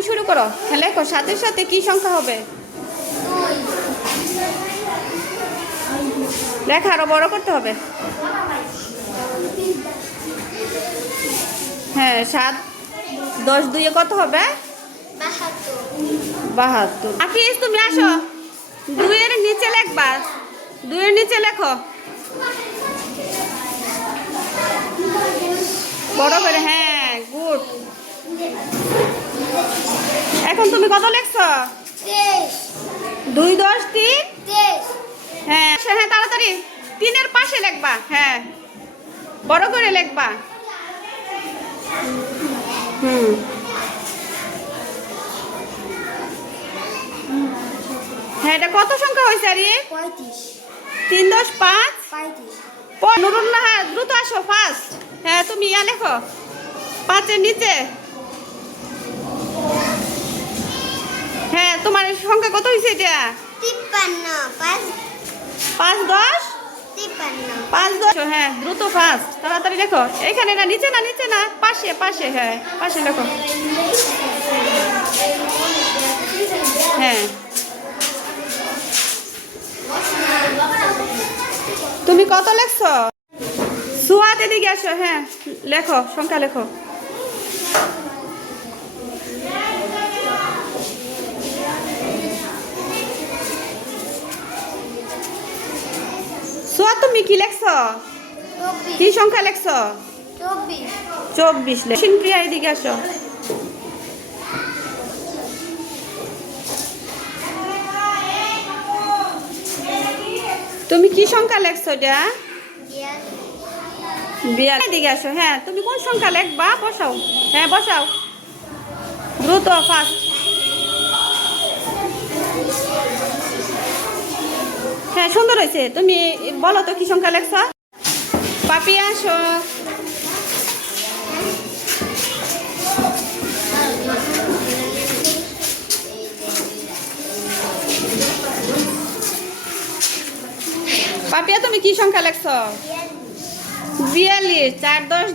তুমি শুরু করো। হ্যাঁ লেখো, সাথে সাথে কি সংখ্যা হবে? লেখা আরো বড় করতে হবে। হ্যাঁ 7 10 2 কত হবে? 72। আকিস তুমি আসো, 2 এর নিচে লিখবা, 2 এর নিচে লেখো বড় করে। হ্যাঁ গুড। এখন তুমি কত লিখছো? 2 10 3। হ্যাঁ হ্যাঁ তাড়াতাড়ি 3 এর পাশে লিখবা। হ্যাঁ বড় করে লিখবা। হ্যাঁ এটা কত সংখ্যা হয়েছে? আরে 3 10 5 নুরুল্লাহ দ্রুত আসো ফার্স্ট। হ্যাঁ তুমি ইয়া লেখো 5 এর নিচে। হ্যাঁ তোমার সংখ্যা কত হয়েছে এটা? 53 5 10 5 10। হ্যাঁ দ্রুত ফার্স্ট তাড়াতাড়ি লেখো। এখানে না, নিচে না, নিচে না, পাশে পাশে। হ্যাঁ পাশে লেখো। হ্যাঁ তুমি কত লেখছো? সুয়াত এদিকে আসো। হ্যাঁ লেখো, সংখ্যা লেখো। সুয়াত তুমি কি লেখছো? কি সংখ্যা লেখছো? 24 লেখ। প্রিয়া এদিকে আসো। তুমি কি সংখ্যা লেখছো এটা? 42। এদিকে আসো। হ্যাঁ তুমি কোন সংখ্যা লেখবা? বসাও। হ্যাঁ বসাও দ্রুত ফাস্ট। হ্যাঁ সুন্দর হয়েছে। তুমি বলো তো কি সংখ্যা লেখছো? পাপি আসো। পাপিয়া তুমি কি সংখ্যা লেখছো? 42 4 10